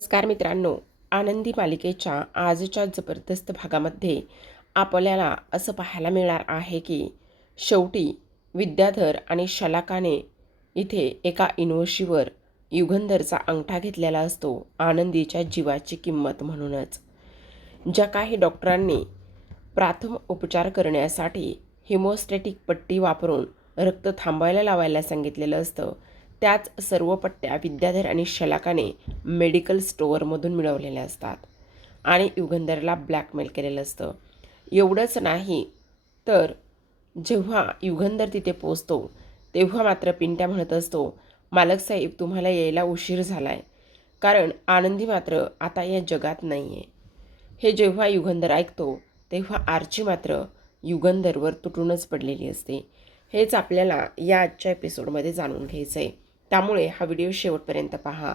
नमस्कार मित्रांनो, आनंदी मालिकेच्या आजच्या जबरदस्त भागामध्ये आपल्याला असं पाहायला मिळणार आहे की शेवटी विद्याधर आणि शलाकाने इथे एका इनोशीवर युगंधरचा अंगठा घेतलेला असतो, आनंदीच्या जीवाची किंमत म्हणूनच. ज्या काही डॉक्टरांनी प्राथमिक उपचार करण्यासाठी हिमोस्टॅटिक पट्टी वापरून रक्त थांबायला लावायला सांगितलेलं असतं, त्याच सर्व पट्ट्या विद्याधर आणि शलाकाने मेडिकल स्टोअरमधून मिळवलेल्या असतात आणि युगंधरला ब्लॅकमेल केलेलं असतं. एवढंच नाही तर जेव्हा युगंधर तिथे पोचतो तेव्हा मात्र पिंट्या म्हणत असतो, मालक साहेब तुम्हाला यायला उशीर झाला आहे, कारण आनंदी मात्र आता या जगात नाही आहे. हे जेव्हा युगंधर ऐकतो तेव्हा आर्ची मात्र युगंधरवर तुटूनच पडलेली असते. हेच आपल्याला या आजच्या एपिसोडमध्ये जाणून घ्यायचं आहे, त्यामुळे हा व्हिडिओ शेवटपर्यंत पहा.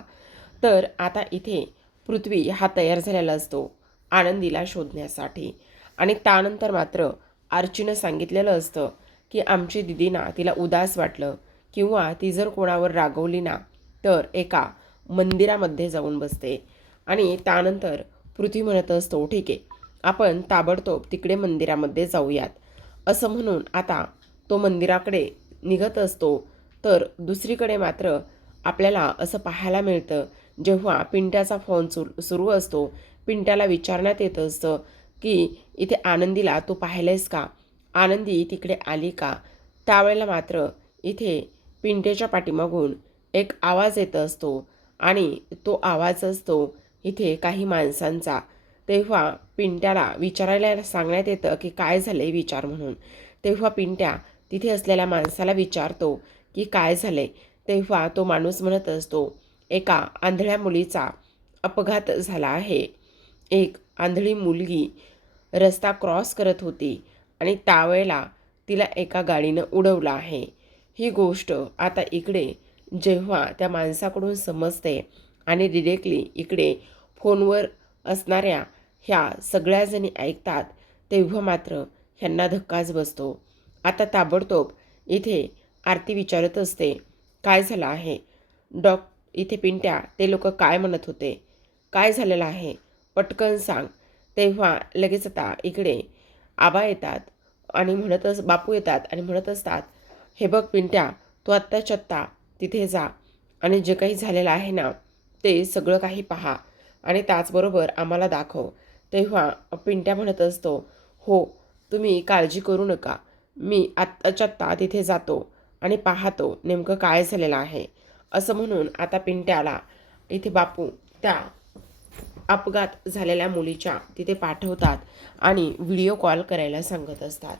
तर आता इथे पृथ्वी हा तयार झालेला असतो आनंदीला शोधण्यासाठी आणि त्यानंतर मात्र आर्चीनं सांगितलेलं असतं की आमची दिदी ना तिला उदास वाटलं किंवा ती जर कोणावर रागवली ना तर एका मंदिरामध्ये जाऊन बसते आणि त्यानंतर पृथ्वी म्हणत असतो, ठीक आहे आपण ताबडतोब तिकडे मंदिरामध्ये जाऊयात. असं म्हणून आता तो मंदिराकडे निघत असतो. तर दुसरीकडे मात्र आपल्याला असं पाहायला मिळतं, जेव्हा पिंट्याचा फोन सुरू असतो, पिंट्याला विचारण्यात येत असतं की इथे आनंदीला तू पाहिलंयस का, आनंदी तिकडे आली का. त्यावेळेला मात्र इथे पिंट्याच्या पाठीमागून एक आवाज येत असतो आणि तो आवाज असतो इथे काही माणसांचा. तेव्हा पिंट्याला विचारायला सांगण्यात येतं की काय झालंय विचार म्हणून. तेव्हा पिंट्या तिथे असलेल्या माणसाला विचारतो की काय झालंय. तेव्हा तो माणूस म्हणत असतो, एका आंधळ्या मुलीचा अपघात झाला आहे. एक आंधळी मुलगी रस्ता क्रॉस करत होती आणि त्यावेळेला तिला एका गाडीनं उडवलं आहे. ही गोष्ट आता इकडे जेव्हा त्या माणसाकडून समजते आणि डिरेक्टली इकडे फोनवर असणाऱ्या ह्या सगळ्याजणी ऐकतात, तेव्हा मात्र ह्यांना धक्काच बसतो. आता ताबडतोब इथे आरती विचारत असते, काय झालं आहे इथे पिंट्या ते लोक काय म्हणत होते, काय झालेलं आहे पटकन सांग. तेव्हा लगेच आता इकडे आबा येतात आणि बापू येतात आणि म्हणत असतात, हे बघ पिंट्या, तू आत्ताच्या आत्ता तिथे जा आणि जे काही झालेलं आहे ना ते सगळं काही पहा आणि त्याचबरोबर आम्हाला दाखव. तेव्हा पिंट्या म्हणत असतो, हो तुम्ही काळजी करू नका, मी आत्ताच्या आत्ता तिथे जातो आणि पाहतो नेमकं काय झालेलं आहे. असं म्हणून आता पिंट्याला इथे बापू त्या अपघात झालेल्या मुलीच्या तिथे पाठवतात आणि व्हिडिओ कॉल करायला सांगत असतात.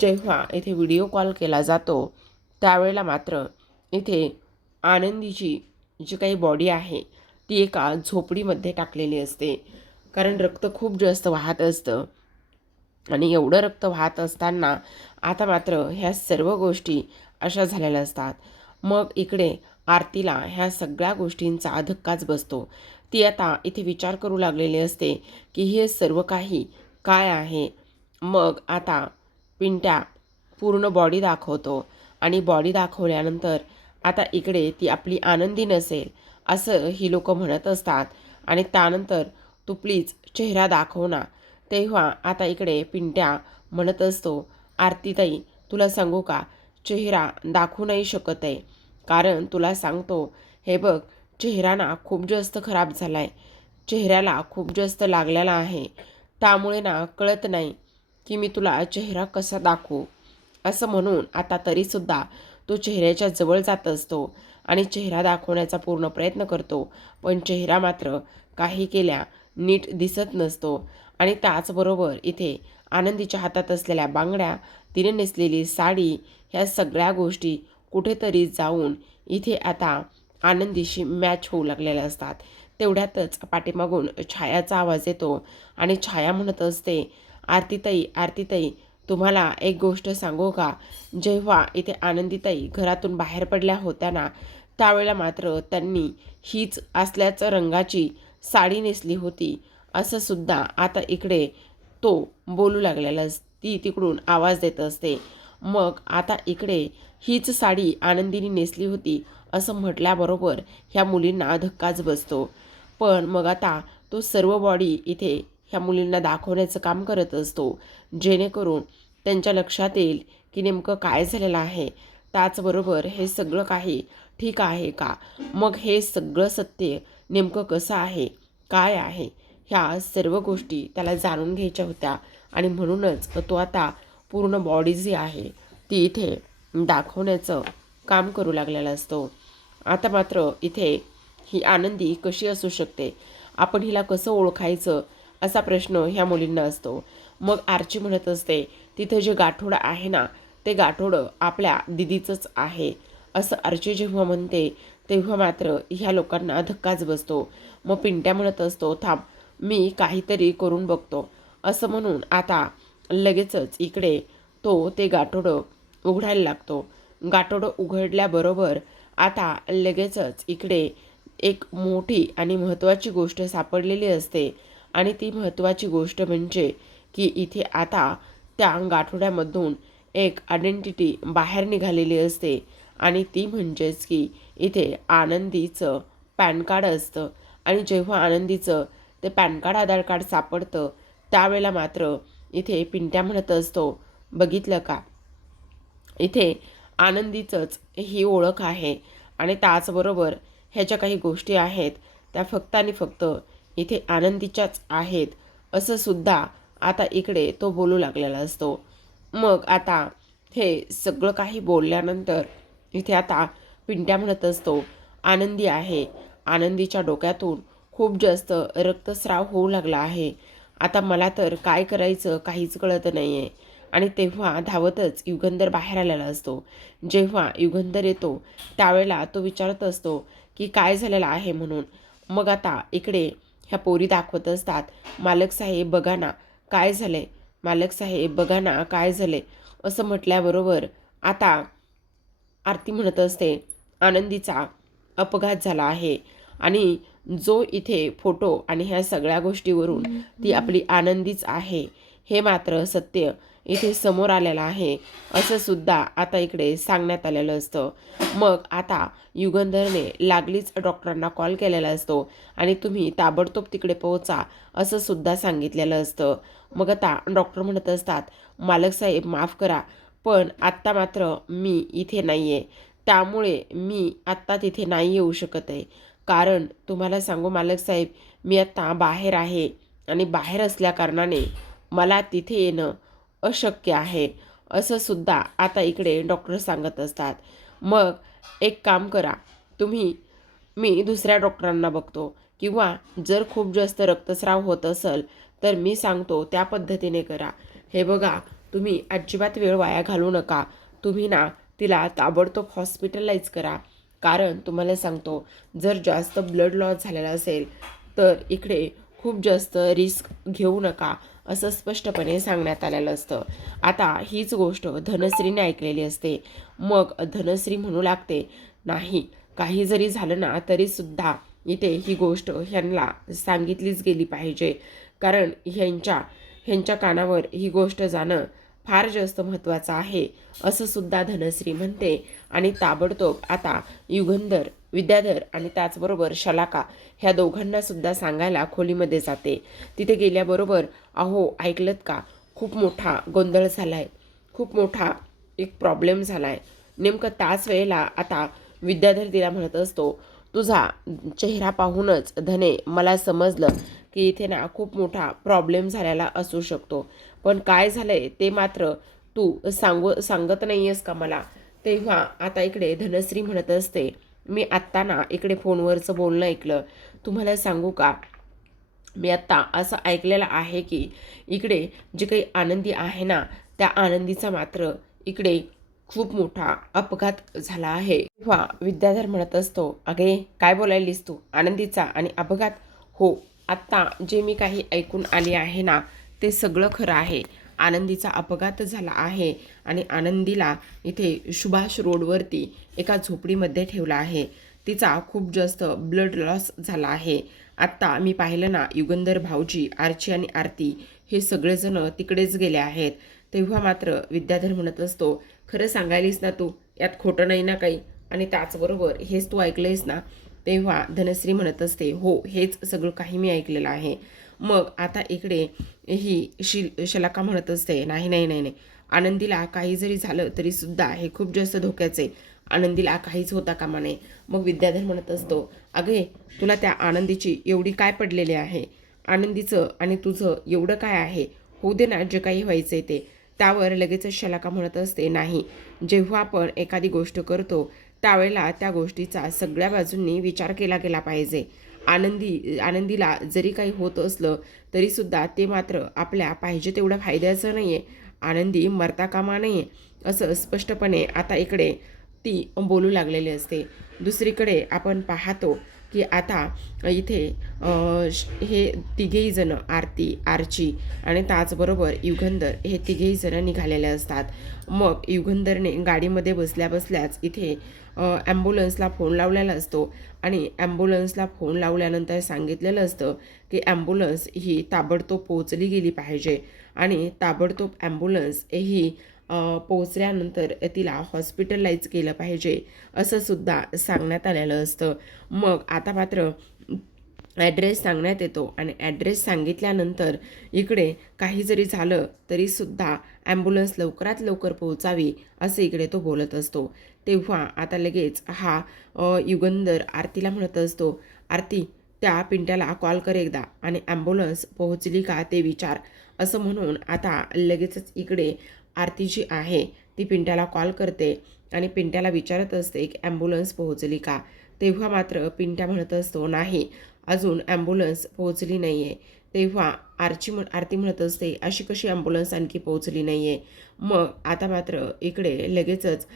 जेव्हा इथे व्हिडिओ कॉल केला जातो त्यावेळेला मात्र इथे आनंदीची जी काही बॉडी आहे ती एका झोपडीमध्ये टाकलेली असते, कारण रक्त खूप जास्त वाहत असतं आणि एवढं रक्त वाहत असताना आता मात्र ह्या सर्व गोष्टी अशा झालेल्या असतात. मग इकडे आरतीला ह्या सगळ्या गोष्टींचा धक्काच बसतो. ती आता इथे विचार करू लागलेली असते की हे सर्व काही काय आहे. मग आता पिंट्या पूर्ण बॉडी दाखवतो आणि बॉडी दाखवल्यानंतर आता इकडे ती आपली आनंदी नसेल असं ही लोक म्हणत असतात आणि त्यानंतर तू प्लीज चेहरा दाखव ना. तेव्हा आता इकडे पिंट्या म्हणत असतो, आरतीताई तुला सांगू का, चेहरा दाखवू नाही शकत आहे, कारण तुला सांगतो हे बघ चेहरा ना खूप जास्त खराब झाला आहे, चेहऱ्याला खूप जास्त लागलेला आहे, त्यामुळे ना कळत नाही की मी तुला चेहरा कसा दाखवू. असं म्हणून आता तरीसुद्धा तो चेहऱ्याच्या जवळ जात असतो आणि चेहरा दाखवण्याचा पूर्ण प्रयत्न करतो, पण चेहरा मात्र काही केल्या नीट दिसत नसतो. आणि त्याचबरोबर इथे आनंदीच्या हातात असलेल्या बांगड्या, तिने नेसलेली साडी, ह्या सगळ्या गोष्टी कुठेतरी जाऊन इथे आता आनंदीशी मॅच होऊ लागलेल्या असतात. तेवढ्यातच पाठीमागून छायाचा आवाज येतो आणि छाया म्हणत असते, आरतीताई आरतीताई तुम्हाला एक गोष्ट सांगू का, जेव्हा इथे आनंदीताई घरातून बाहेर पडल्या होत्या ना त्यावेळेला मात्र त्यांनी हीच असल्याच रंगाची साडी नेसली होती, असं सुद्धा आता इकडे तो बोलू लागलेला ती तिकडून आवाज देत असते. मग आता इकडे हीच साडी आनंदीने नेसली होती असं म्हटल्याबरोबर ह्या मुलींना धक्काच बसतो. पण मग आता तो सर्व बॉडी इथे ह्या मुलींना दाखवण्याचं काम करत असतो, जेणेकरून त्यांच्या लक्षात येईल की नेमकं काय झालेलं आहे. त्याचबरोबर हे सगळं काही ठीक आहे का, मग हे सगळं सत्य नेमकं कसं आहे, काय आहे, ह्या सर्व गोष्टी त्याला जाणून घ्यायच्या होत्या. आणि म्हणूनच तो आता पूर्ण बॉडी जी आहे ती इथे दाखवण्याचं काम करू लागलेला असतो. आता मात्र इथे ही आनंदी कशी असू शकते, आपण हिला कसं ओळखायचं, असा प्रश्न ह्या मुलींना असतो. मग आर्ची म्हणत असते, तिथे जे गाठोडं आहे ना, ते गाठोडं आपल्या दिदीचंच आहे, असं आर्ची जेव्हा म्हणते तेव्हा मात्र ह्या लोकांना धक्काच बसतो. मग पिंट्या म्हणत असतो, थांब, मी काहीतरी करून बघतो, असं म्हणून आता लगेचच इकडे तो ते गाठोडं उघडायला लागतो. गाठोडं उघडल्याबरोबर आता लगेचच इकडे एक मोठी आणि महत्त्वाची गोष्ट सापडलेली असते. आणि ती महत्त्वाची गोष्ट म्हणजे की इथे आता त्या गाठोड्यामधून एक आयडेंटिटी बाहेर निघालेली असते. आणि ती म्हणजेच की इथे आनंदीचं पॅन कार्ड असतं. आणि जेव्हा आनंदीचं ते पॅन कार्ड आधार कार्ड सापडतं त्यावेळेला मात्र इथे पिंट्या म्हणत असतो, बघितलं का, इथे आनंदीचंच ही ओळख आहे. आणि त्याचबरोबर ह्याच्या काही गोष्टी आहेत त्या फक्त आणि फक्त इथे आनंदीच्याच आहेत, असं सुद्धा आता इकडे तो बोलू लागलेला असतो. मग आता हे सगळं काही बोलल्यानंतर इथे आता पिंट्या म्हणत असतो, आनंदी आहे, आनंदीच्या डोक्यातून खूप जास्त रक्तस्राव होऊ लागला आहे. आता मला तर काय करायचं काहीच कळत नाही आहे. आणि तेव्हा धावतच युगंधर बाहेर आलेला असतो. जेव्हा युगंधर येतो त्यावेळेला तो विचारत असतो की काय झालेलं आहे म्हणून. मग आता इकडे ह्या पोरी दाखवत असतात, मालक साहेब बघा ना काय झाले, मालक साहेब बघा ना काय झाले, असं म्हटल्याबरोबर आता आरती म्हणत असते, आनंदीचा अपघात झाला आहे. आणि जो इथे फोटो आणि ह्या सगळ्या गोष्टीवरून ती आपली आनंदीच आहे हे मात्र सत्य इथे समोर आलेलं आहे, असं सुद्धा आता इकडे सांगण्यात आलेलं असतं. मग आता युगंधरने लागलीच डॉक्टरांना कॉल केलेला असतो आणि तुम्ही ताबडतोब तिकडे पोहोचा, असं सुद्धा सांगितलेलं असतं. मग आता डॉक्टर म्हणत असतात, मालक साहेब माफ करा, पण आत्ता मात्र मी इथे नाही आहे, त्यामुळे मी आत्ता तिथे नाही येऊ शकत आहे. कारण तुम्हाला सांगू मालक साहेब, मी आत्ता बाहेर आहे आणि बाहेर असल्याकारणाने मला तिथे येणं अशक्य आहे, असं सुद्धा आता इकडे डॉक्टर सांगत असतात. मग एक काम करा तुम्ही, मी दुसऱ्या डॉक्टरांना बघतो, किंवा जर खूप जास्त रक्तस्राव होत असेल तर मी सांगतो त्या पद्धतीने करा. हे बघा, तुम्ही अजिबात वेळ वाया घालू नका, तुम्ही ना तिला ताबडतोब हॉस्पिटलाइज करा. कारण तुम्हाला सांगतो, जर जास्त ब्लड लॉस झालेला असेल तर इकडे खूप जास्त रिस्क घेऊ नका, असं स्पष्टपणे सांगण्यात आलेलं असतं. आता हीच गोष्ट धनश्रीने ऐकलेली असते. मग धनश्री म्हणू लागते, नाही, काही जरी झालं ना तरीसुद्धा इथे ही गोष्ट ह्यांना सांगितलीच गेली पाहिजे. कारण ह्यांच्या कानावर ही गोष्ट जाणं फार जास्त महत्त्वाचं आहे, असं सुद्धा धनश्री म्हणते. आणि ताबडतोब आता युगंधर, विद्याधर आणि त्याचबरोबर शलाका ह्या दोघांना सुद्धा सांगायला खोलीमध्ये जाते. तिथे गेल्याबरोबर, अहो ऐकलत का, खूप मोठा गोंधळ झाला आहे, खूप मोठा एक प्रॉब्लेम झाला आहे. नेमकं त्याच वेळेला आता विद्याधर तिला म्हणत असतो, तुझा चेहरा पाहूनच धने मला समजलं की इथे ना खूप मोठा प्रॉब्लेम झालेला असू शकतो, पण काय झालंय ते मात्र तू सांगत नाही आहेस का मला. तेव्हा आता इकडे धनश्री म्हणत असते, मी आत्ता ना इकडे फोनवरचं बोलणं ऐकलं, तुम्हाला सांगू का, मी आत्ता असं ऐकलेलं आहे की इकडे जी काही आनंदी आहे ना त्या आनंदीचा मात्र इकडे खूप मोठा अपघात झाला आहे. तेव्हा विद्याधर म्हणत असतो, अगे काय बोलायलीस तू, आनंदीचा आणि अपघात? हो, आत्ता जे मी काही ऐकून आले आहे ना ते सगळं खरं आहे. आनंदीचा अपघात झाला आहे आणि आनंदीला इथे सुभाष रोडवरती एका झोपडीमध्ये ठेवला आहे. तिचा खूप जास्त ब्लड लॉस झाला आहे. आत्ता मी पाहिलं ना, युगंधर भाऊजी, आर्ची आणि आरती हे सगळेजण तिकडेच गेले आहेत. तेव्हा मात्र विद्याधर म्हणत असतो, खरं सांगायलीस ना तू, यात खोटं नाही ना काही, आणि त्याचबरोबर हेच तू ऐकलंयस ना, तेव्हा धनश्री म्हणत असते, हो हेच सगळं काही मी ऐकलेलं आहे. मग आता इकडे ही शलाका म्हणत असते, नाही नाही नाही नाही, आनंदीला काही जरी झालं तरीसुद्धा हे खूप जास्त धोक्याचे, आनंदीला काहीच होता कामा नये. मग विद्याधर म्हणत असतो, अगे तुला त्या आनंदीची एवढी काय पडलेली आहे, आनंदीचं आणि तुझं एवढं काय आहे, होऊ दे ना जे काही व्हायचं आहे ते. त्यावर लगेचच शलाका म्हणत असते, नाही, जेव्हा आपण एखादी गोष्ट करतो त्यावेळेला त्या गोष्टीचा सगळ्या बाजूंनी विचार केला गेला पाहिजे. आनंदीला जरी काही होत असलं तरीसुद्धा ते मात्र आपल्या पाहिजे तेवढ्या फायद्याचं नाही आहे, आनंदी मरता कामा नाही आहे, असं स्पष्टपणे आता इकडे ती बोलू लागलेली असते. दुसरीकडे आपण पाहतो की आता इथे हे तिघेही जण, आरती, आर्ची आणि त्याचबरोबर युगंधर, हे तिघेही जण निघालेले असतात. मग युगंधरने गाडीमध्ये बसल्या बसल्याच इथे ॲम्ब्युलन्सला फोन लावलेला असतो आणि ॲम्ब्युलन्सला फोन लावल्यानंतर सांगितलेलं असतं की ॲम्ब्युलन्स ही ताबडतोब पोहोचली गेली पाहिजे आणि ताबडतोब ॲम्ब्युलन्स ही पोहोचल्यानंतर तिला हॉस्पिटलाइज केलं पाहिजे, असं सुद्धा सांगण्यात आलेलं असतं. मग आता मात्र ॲड्रेस सांगण्यात येतो आणि ॲड्रेस सांगितल्यानंतर इकडे काही जरी झालं तरीसुद्धा ॲम्ब्युलन्स लवकरात लवकर पोहोचावी असं इकडे तो बोलत असतो. तेव्हा आता लगेच हा युगंधर आरतीला म्हणत असतो, आरती त्या पिंट्याला कॉल कर एकदा आणि ॲम्ब्युलन्स पोहोचली का ते विचार, असं म्हणून आता लगेचच इकडे आरती जी आहे ती पिंट्याला कॉल करते आणि पिंट्याला विचारत असते की ॲम्ब्युलन्स पोहोचली का. तेव्हा मात्र पिंट्या म्हणत असतो, नाही अजून ॲम्ब्युलन्स पोहोचली नाही आहे. तेव्हा आरती म्हणत असते, अशी कशी ॲम्ब्युलन्स आणखी पोहोचली नाही आहे. मग आता मात्र इकडे लगेचच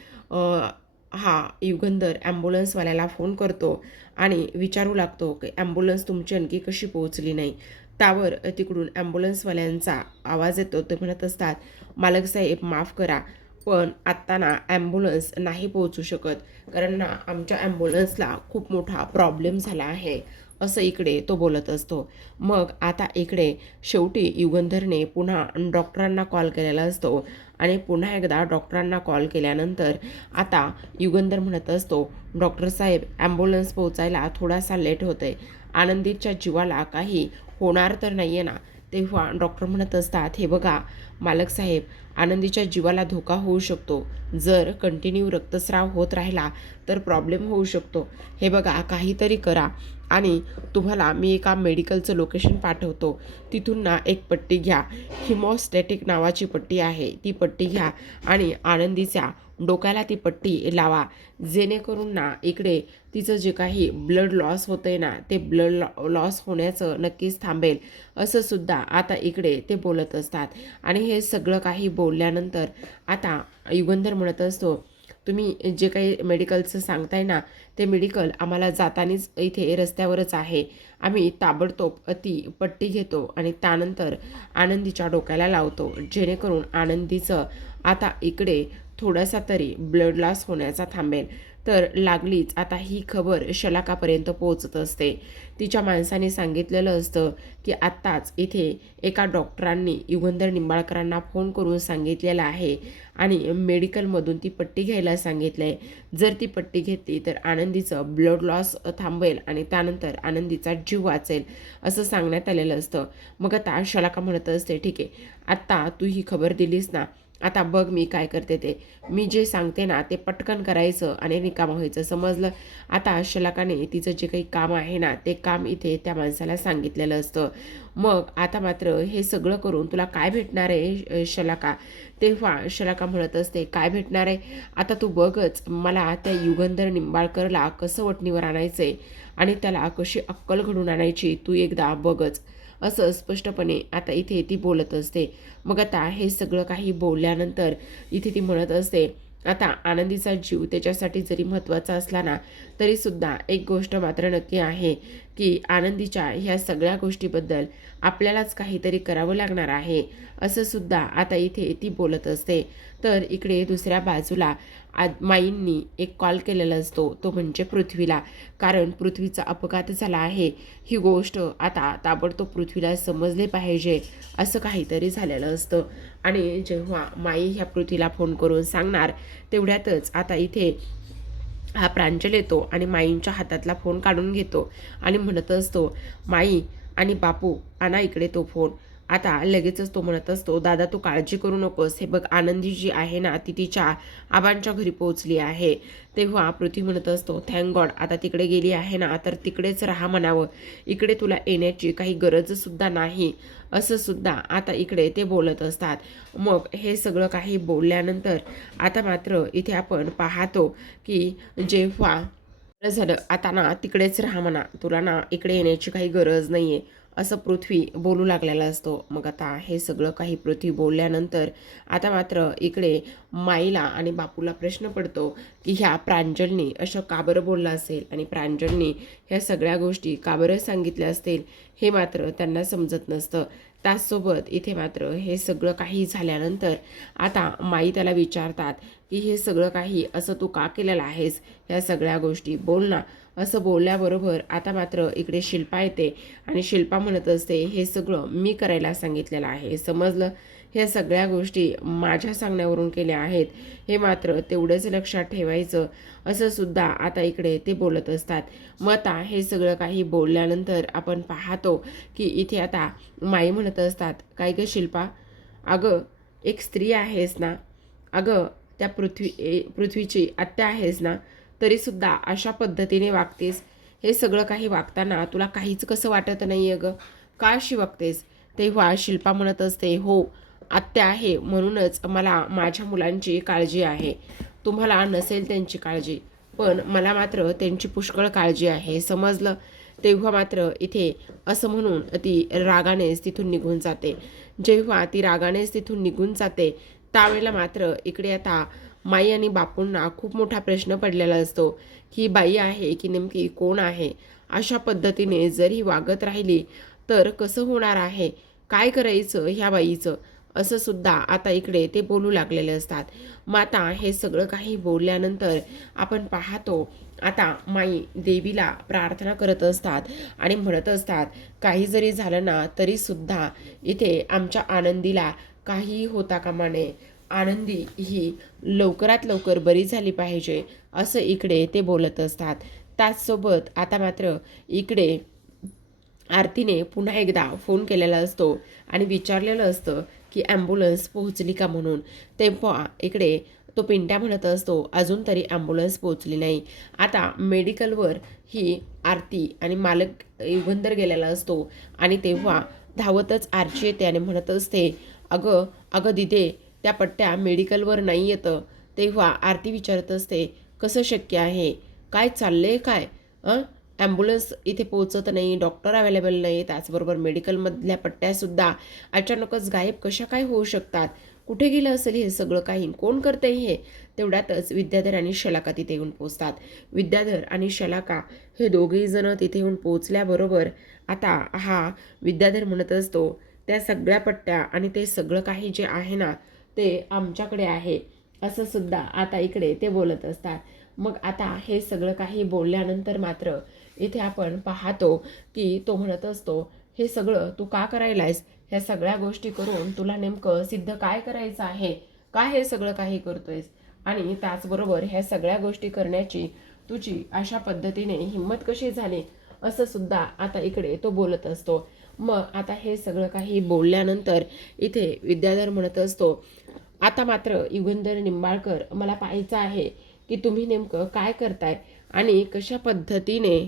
हा युगंधर ॲम्ब्युलन्सवाल्याला फोन करतो आणि विचारू लागतो की ॲम्ब्युलन्स तुमची आणखी कशी पोहोचली नाही. त्यावर तिकडून ॲम्ब्युलन्सवाल्यांचा आवाज येतो. ते म्हणत असतात, मालक साहेब माफ करा, पण आत्ता ना ॲम्ब्युलन्स नाही पोहोचू शकत, कारण ना आमच्या ॲम्ब्युलन्सला खूप मोठा प्रॉब्लेम झाला आहे, असं इकडे तो बोलत असतो. मग आता इकडे शेवटी युगंधरने पुन्हा डॉक्टरांना कॉल केलेला असतो आणि पुन्हा एकदा डॉक्टरांना कॉल केल्यानंतर आता युगंधर म्हणत असतो, डॉक्टर साहेब ॲम्ब्युलन्स पोहोचायला थोडासा लेट होतोय, आनंदीच्या जीवाला काही होणार तर नाही आहे ना. तेव्हा डॉक्टर म्हणत असतात, हे बघा मालक साहेब, आनंदीच्या जीवाला धोका होऊ शकतो, जर कंटिन्यू रक्तस्राव होत राहिला तर प्रॉब्लेम होऊ शकतो. हे बघा काहीतरी करा आणि तुम्हाला मी एका मेडिकलचं लोकेशन पाठवतो, तिथून ना एक पट्टी घ्या, हिमोस्टॅटिक नावाची पट्टी आहे, ती पट्टी घ्या आणि आनंदीच्या डोक्याला ती पट्टी लावा, जेणेकरून ना इकडे तिचं जे काही ब्लड लॉस होतं आहे ना ते ब्लड लॉस होण्याचं नक्कीच थांबेल, असं सुद्धा आता इकडे ते बोलत असतात. आणि हे सगळं काही बोलल्यानंतर आता युगंधर म्हणत असतो, तुम्ही जे काही मेडिकलचं सांगताय ना ते मेडिकल आम्हाला जातानीच इथे रस्त्यावरच आहे, आम्ही ताबडतोब ती पट्टी घेतो आणि त्यानंतर आनंदीच्या डोक्याला लावतो, जेणेकरून आनंदीचं आता इकडे थोडासा तरी ब्लड लॉस होण्याचा थांबेल. तर लागलीच आता ही खबर शलाकापर्यंत पोहोचत असते. तिच्या माणसाने सांगितलेलं असतं की आत्ताच इथे एका डॉक्टरांनी युगंधर निंबाळकरांना फोन करून सांगितलेलं आहे आणि मेडिकलमधून ती पट्टी घ्यायला सांगितलं आहे. जर ती पट्टी घेतली तर आनंदीचं ब्लड लॉस थांबेल आणि त्यानंतर आनंदीचा जीव वाचेल, असं सांगण्यात आलेलं असतं. मग आता शलाका म्हणत असते, ठीक आहे, आत्ता तू ही खबर दिलीस ना, आता बघ मी काय करते ते, मी जे सांगते ना ते पटकन करायचं आणि रिकामं व्हायचं, समजलं. आता शलाकाने तिचं जे काही काम आहे ना ते काम इथे त्या माणसाला सांगितलेलं असतं. मग आता मात्र हे सगळं करून तुला काय भेटणार आहे शलाका. तेव्हा शलाका म्हणत असते, काय भेटणार आहे, आता तू बघच, मला त्या युगंधर निंबाळकरला कसं वटणीवर आणायचं आहे आणि त्याला कशी अक्कल घडून आणायची तू एकदा बघच, असं स्पष्टपणे आता इथे ती बोलत असते. मग आता हे सगळं काही बोलल्यानंतर इथे ती म्हणत असते, आता आनंदीचा जीव त्याच्यासाठी जरी महत्त्वाचा असला ना तरीसुद्धा एक गोष्ट मात्र नक्की आहे की आनंदीच्या ह्या सगळ्या गोष्टीबद्दल आपल्यालाच काहीतरी करावं लागणार आहे, असं सुद्धा आता इथे ती बोलत असते. तर इकडे दुसऱ्या बाजूला माईंनी एक कॉल केलेला असतो, तो म्हणजे पृथ्वीला, कारण पृथ्वीचा अपघात झाला आहे, ही गोष्ट आता ताबडतोब पृथ्वीला समजले पाहिजे, असं काहीतरी झालेलं असतं. आणि जेव्हा माई ह्या पृथ्वीला फोन करून सांगणार तेवढ्यातच आता इथे हा प्रांजल येतो आणि माईंच्या हातातला फोन काढून घेतो आणि म्हणत असतो, माई आणि बापू आणा इकडे तो फोन. आता लगेचच तो म्हणत असतो, दादा तू काळजी करू नकोस, हे बघ आनंदी जी आहे ना ती तिच्या आबांच्या घरी पोहोचली आहे. तेव्हा पृथ्वी म्हणत असतो, थँक गॉड आता तिकडे गेली आहे ना तर तिकडेच राहा म्हणावं, इकडे तुला येण्याची काही गरजसुद्धा नाही, असं सुद्धा आता इकडे ते बोलत असतात. मग हे सगळं काही बोलल्यानंतर आता मात्र इथे आपण पाहतो की जेव्हा बरं झालं आता ना तिकडेच राहा म्हणा, तुला ना इकडे येण्याची काही गरज नाही आहे, असं पृथ्वी बोलू लागलेला असतो. मग आता हे सगळं काही पृथ्वी बोलल्यानंतर आता मात्र इकडे माईला आणि बापूला प्रश्न पडतो की ह्या प्रांजलनी असं का बरं बोललं असेल आणि प्रांजलनी ह्या सगळ्या गोष्टी का बरं सांगितल्या असतील, हे मात्र त्यांना समजत नसतं. त्याचसोबत इथे मात्र हे सगळं काही झाल्यानंतर आता माई त्याला विचारतात की हे सगळं काही असं तू का केलेलं आहेस, ह्या सगळ्या गोष्टी बोल ना. असं बोलल्याबरोबर आता मात्र इकडे शिल्पा येते आणि शिल्पा म्हणत असते, हे सगळं मी करायला सांगितलेलं आहे, समजलं, ह्या सगळ्या गोष्टी माझ्या सांगण्यावरून केल्या आहेत, हे मात्र तेवढंच लक्षात ठेवायचं, असं सुद्धा आता इकडे ते बोलत असतात. मग आता हे सगळं काही बोलल्यानंतर आपण पाहतो की इथे आता माई म्हणत असतात, काय गं शिल्पा, अगं एक स्त्री आहेस ना, अगं त्या पृथ्वीची आत्या आहेस ना, तरीसुद्धा अशा पद्धतीने वागतेस, हे सगळं काही वागताना तुला काहीच कसं वाटत नाही आहे गं, का अशी वागतेस. तेव्हा शिल्पा म्हणत असते, हो आत्या आहे म्हणूनच मला माझ्या मुलांची काळजी आहे, तुम्हाला नसेल त्यांची काळजी, पण मला मात्र त्यांची पुष्कळ काळजी आहे, समजलं. तेव्हा मात्र इथे असं म्हणून ती रागानेच तिथून निघून जाते. जेव्हा ती रागानेच तिथून निघून जाते त्यावेळेला मात्र इकडे आता माई आणि बापूंना खूप मोठा प्रश्न पडलेला असतो, ही बाई आहे की नेमकी कोण आहे. अशा पद्धतीने जर ही वागत राहिली तर कसं होणार आहे, काय करायचं ह्या बाईचं, असं सुद्धा आता इकडे ते बोलू लागलेले असतात. माता हे सगळं काही बोलल्यानंतर आपण पाहतो आता माई देवीला प्रार्थना करत असतात आणि म्हणत असतात, काही जरी झालं ना तरीसुद्धा इथे आमच्या आनंदीला काहीही होता कामा नये, आनंदी ही लवकरात लवकर बरी झाली पाहिजे, असं इकडे ते बोलत असतात. त्याचसोबत आता मात्र इकडे आरतीने पुन्हा एकदा फोन केलेला असतो आणि विचारलेलं असतं की ॲम्ब्युलन्स पोहोचली का म्हणून. तेव्हा इकडे तो पिंट्या म्हणत असतो, अजून तरी ॲम्ब्युलन्स पोहोचली नाही. आता मेडिकलवर ही आरती आणि मालक युगंधर गेलेला असतो आणि तेव्हा धावतच आरची येते आणि म्हणत असते, अगं अगं दिदे, त्या पट्ट्या मेडिकलवर नाही येतं. तेव्हा आरती विचारत असते, कसं शक्य आहे, काय चाललंय काय, ॲम्ब्युलन्स इथे पोहोचत नाही, डॉक्टर अवेलेबल नाही, त्याचबरोबर मेडिकलमधल्या पट्ट्यासुद्धा अचानकच गायब कशा काय होऊ शकतात, कुठे गेलं असेल हे सगळं काही, कोण करतंय हे. तेवढ्यातच विद्याधर आणि शलाका तिथे येऊन पोचतात. विद्याधर आणि शलाका हे दोघेही जण तिथे येऊन पोचल्याबरोबर आता हा विद्याधर म्हणत असतो, त्या सगळ्या पट्ट्या आणि ते सगळं काही जे आहे ना ते आमच्याकडे आहे, असं सुद्धा आता इकडे ते बोलत असतात. मग आता हे सगळं काही बोलल्यानंतर मात्र इथे आपण पाहतो की तो म्हणत असतो, हे सगळं तू का करायलायस, ह्या सगळ्या गोष्टी करून तुला नेमकं सिद्ध काय करायचं आहे, का हे सगळं काही करतोयस, आणि त्याचबरोबर ह्या सगळ्या गोष्टी करण्याची तुझी अशा पद्धतीने हिंमत कशी झाली, असं सुद्धा आता इकडे तो बोलत असतो. मग आता हे सगळं काही बोलल्यानंतर इथे विद्याधर म्हणत असतो, आता मात्र युगंधर निंबाळकर मला पाहायचं आहे की तुम्ही नेमकं काय करताय आणि कशा पद्धतीने,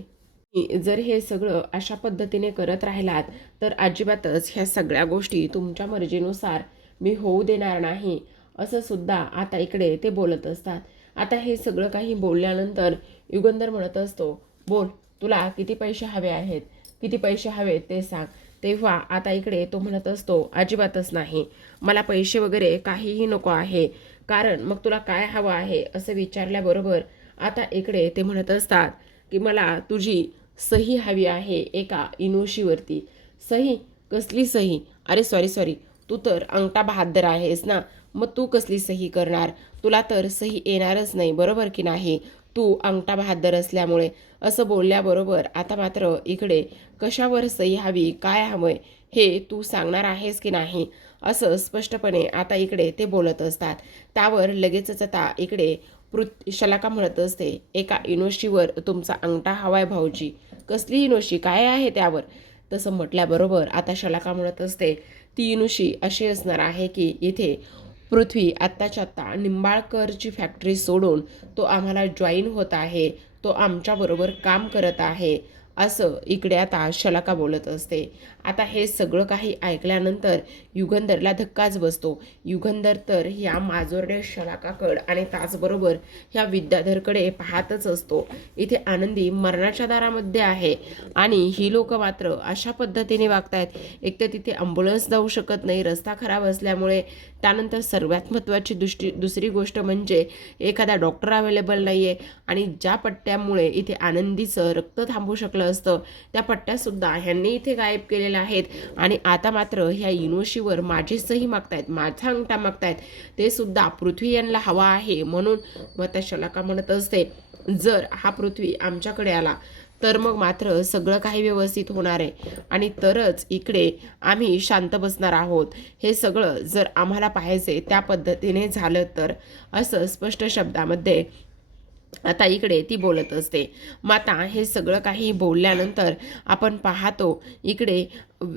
जर हे सगळं अशा पद्धतीने करत राहिलात तर अजिबातच ह्या सगळ्या गोष्टी तुमच्या मर्जीनुसार मी होऊ देणार नाही, असं सुद्धा आता इकडे ते बोलत असतात. आता हे सगळं काही बोलल्यानंतर युगंधर म्हणत असतो, बोल तुला किती पैसे हवे आहेत, किती पैसे हवेत ते सांग. तेव्हा आता इकडे तो म्हणत असतो, अजिबातच नाही, मला पैसे वगैरे काहीही नको आहे, कारण मग तुला काय हवं आहे असं विचारल्याबरोबर आता इकडे ते म्हणत असतात की मला तुझी सही हवी आहे एका इनोशीवरती. सही? कसली सही, अरे सॉरी, तू तर अंगठा बहादर आहेस ना, मग तू कसली सही करणार, तुला तर सही येणारच नाही, बरोबर की नाही, तू अंगठा बहादर असल्यामुळे. असं बोलल्याबरोबर आता मात्र इकडे कशावर सही हवी, काय हवंय हे तू सांगणार आहेस की नाही, असं स्पष्टपणे आता इकडे ते बोलत असतात. त्यावर लगेचच आता इकडे शलाका म्हणत असते, एका इनोशीवर तुमचा अंगठा हवाय भाऊजी. कसली इनोशी, काय आहे त्यावर? तसं म्हटल्याबरोबर आता शलाका म्हणत असते, ती इनोशी अशी असणार आहे की इथे पृथ्वी आत्ताच्या आत्ता निंबाळकरची फॅक्टरी सोडून तो आम्हाला जॉईन होत आहे, तो आमच्याबरोबर काम करत आहे, असं इकडे आता शलाका बोलत असते. आता हे सगळं काही ऐकल्यानंतर युगंधरला धक्काच बसतो. युगंधर तर ह्या माजोर्डे शलाकाकड आणि त्याचबरोबर ह्या विद्याधरकडे पाहतच असतो. इथे आनंदी मरणाच्या दारामध्ये आहे आणि ही लोक मात्र अशा पद्धतीने वागतायत. एक तर तिथे ॲम्ब्युलन्स जाऊ शकत नाही, रस्ता खराब असल्यामुळे. त्यानंतर सर्वात महत्त्वाची दुसरी गोष्ट म्हणजे एखादा डॉक्टर अवेलेबल नाही आहे आणि ज्या पट्ट्यामुळे इथे आनंदीचं रक्त थांबू शकलं असतं त्या पट्ट्यासुद्धा ह्यांनी इथे गायब केलेल्या आहेत. आणि आता मात्र ह्या इनोशीवर माझी सही मागतायत, माझा अंगठा मागतायत, ते सुद्धा पृथ्वी यांना हवा आहे. म्हणून मग त्या शलाका म्हणत असते, जर हा पृथ्वी आमच्याकडे आला तर मग मात्र सगळं काही व्यवस्थित होणार आहे आणि तरच इकडे आम्ही शांत बसणार आहोत. हे सगळं जर आम्हाला पाहायचे त्या पद्धतीने झालं तर, असं स्पष्ट शब्दामध्ये आता इकडे ती बोलत असते. माता हे सगळं काही बोलल्यानंतर आपण पाहतो इकडे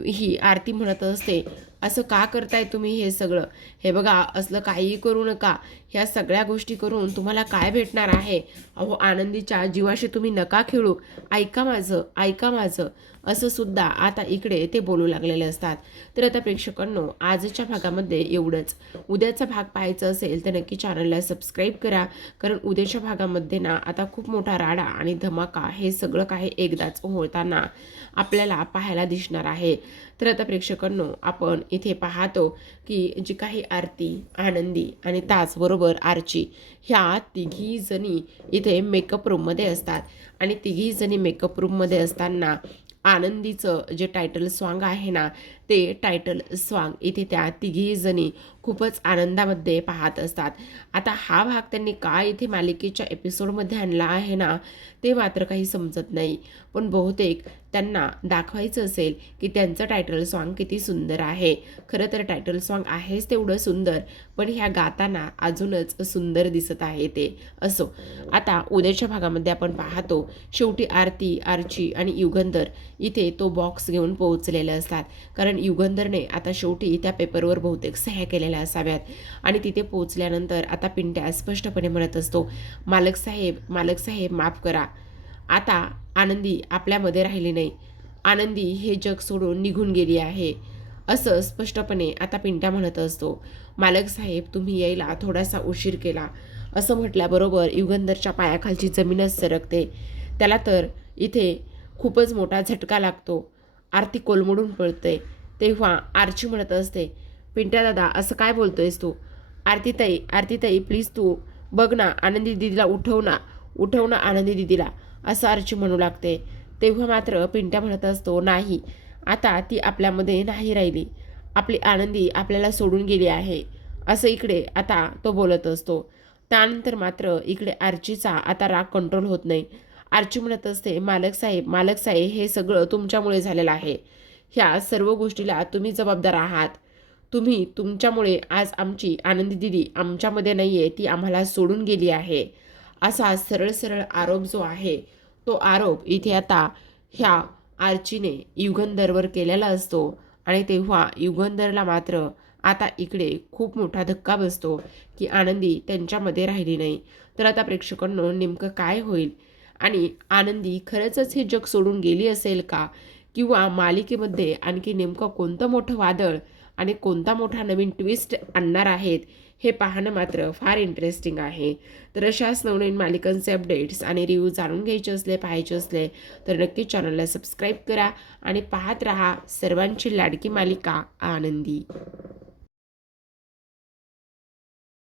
ही आरती म्हणत असते, असं का करताय तुम्ही हे सगळं? हे बघा, असलं काहीही करू नका. ह्या सगळ्या गोष्टी करून तुम्हाला काय भेटणार आहे? अहो, आनंदीच्या जीवाशी तुम्ही नका खेळू, ऐका माझं, ऐका माझं, असं सुद्धा आता इकडे ते बोलू लागलेले असतात. तर आता प्रेक्षकांनो, आजच्या भागामध्ये एवढंच. उद्याचा भाग पाहायचा असेल तर नक्की चॅनलला सबस्क्राईब करा, कारण उद्याच्या भागामध्ये ना आता खूप मोठा राडा आणि धमाका हे सगळं काही एकदाच होताना आपल्याला पाहायला दिसणार आहे. तर आता प्रेक्षकांनो, आपण इथे पाहतो की जी काही आरती, आनंदी आणि त्याचबरोबर आर्ची ह्या तिघी जणी इथे मेकअप रूममध्ये असतात आणि तिघी जणी मेकअप रूममध्ये असताना आनंदीचं जे टायटल सॉन्ग आहे ना, ते टायटल सॉन्ग इथे त्या तिघी जणी खूपच आनंदामध्ये पाहत असतात. आता हा भाग त्यांनी का इथे मालिकेच्या एपिसोडमध्ये आणला आहे ना, ते मात्र काही समजत नाही. पण बहुतेक त्यांना दाखवायचं असेल की त्यांचं टायटल सॉन्ग किती सुंदर आहे. खरं तर टायटल सॉन्ग आहेच तेवढं सुंदर, पण ह्या गाताना अजूनच सुंदर दिसत आहे ते. असो, आता उद्याच्या भागामध्ये आपण पाहतो शेवटी आरती, आर्ची आणि युगंधर इथे तो बॉक्स घेऊन पोहोचलेले असतात. कारण युगंधरने आता शेवटी त्या पेपरवर बहुतेक सह्या केलेल्या असाव्यात आणि तिथे पोहोचल्यानंतर आता पिंट्या स्पष्टपणे म्हणत असतो, मालक साहेब माफ करा, आता आनंदी आपल्यामध्ये राहिली नाही, आनंदी हे जग सोडून निघून गेली आहे, असं स्पष्टपणे आता पिंट्या म्हणत असतो. मालक साहेब, तुम्ही यायला थोडासा उशीर केला, असं म्हटल्याबरोबर युगंधरच्या पायाखालची जमीनच सरकते. त्याला तर इथे खूपच मोठा झटका लागतो. आरती कोलमडून पडते. तेव्हा आर्ची म्हणत असते, पिंट्या दादा असं काय बोलतोयस तू? आरतीताई प्लीज तू बघ ना, आनंदी दिदीला उठव ना आनंदी दिदीला, असं आर्ची म्हणू लागते. तेव्हा मात्र पिंट्या म्हणत असतो, नाही, आता ती आपल्यामध्ये नाही राहिली, आपली आनंदी आपल्याला सोडून गेली आहे, असं इकडे आता तो बोलत असतो. त्यानंतर मात्र इकडे आर्चीचा आता राग कंट्रोल होत नाही. आर्ची म्हणत असते, मालक साहेब हे सगळं तुमच्यामुळे झालेलं आहे. ह्या सर्व गोष्टीला तुम्ही जबाबदार आहात. तुमच्यामुळे आज आमची आनंदी दिदी आमच्यामध्ये नाही आहे, ती आम्हाला सोडून गेली आहे, असा सरळ आरोप जो आहे तो आरोप इथे आता ह्या आर्चीने युगंधरवर केलेला असतो. आणि तेव्हा युगंधरला मात्र आता इकडे खूप मोठा धक्का बसतो की आनंदी त्यांच्यामध्ये राहिली नाही. तर आता प्रेक्षकांनो, नेमकं काय होईल? आणि आनंदी खरंच हे जग सोडून गेली असेल का? किंवा मालिकेमध्ये आणखी नेमकं कोणतं मोठं वादळ आणि कोणता मोठा नवीन ट्विस्ट आणणार आहेत, हे पाहणं मात्र फार इंटरेस्टिंग आहे. तर अशाच नवनवीन मालिकांचे अपडेट्स आणि रिव्ह्यू जाणून घ्यायचे असले, पाहायचे असले तर नक्की चॅनलला सबस्क्राईब करा आणि पाहत रहा सर्वांची लाडकी मालिका आनंदी.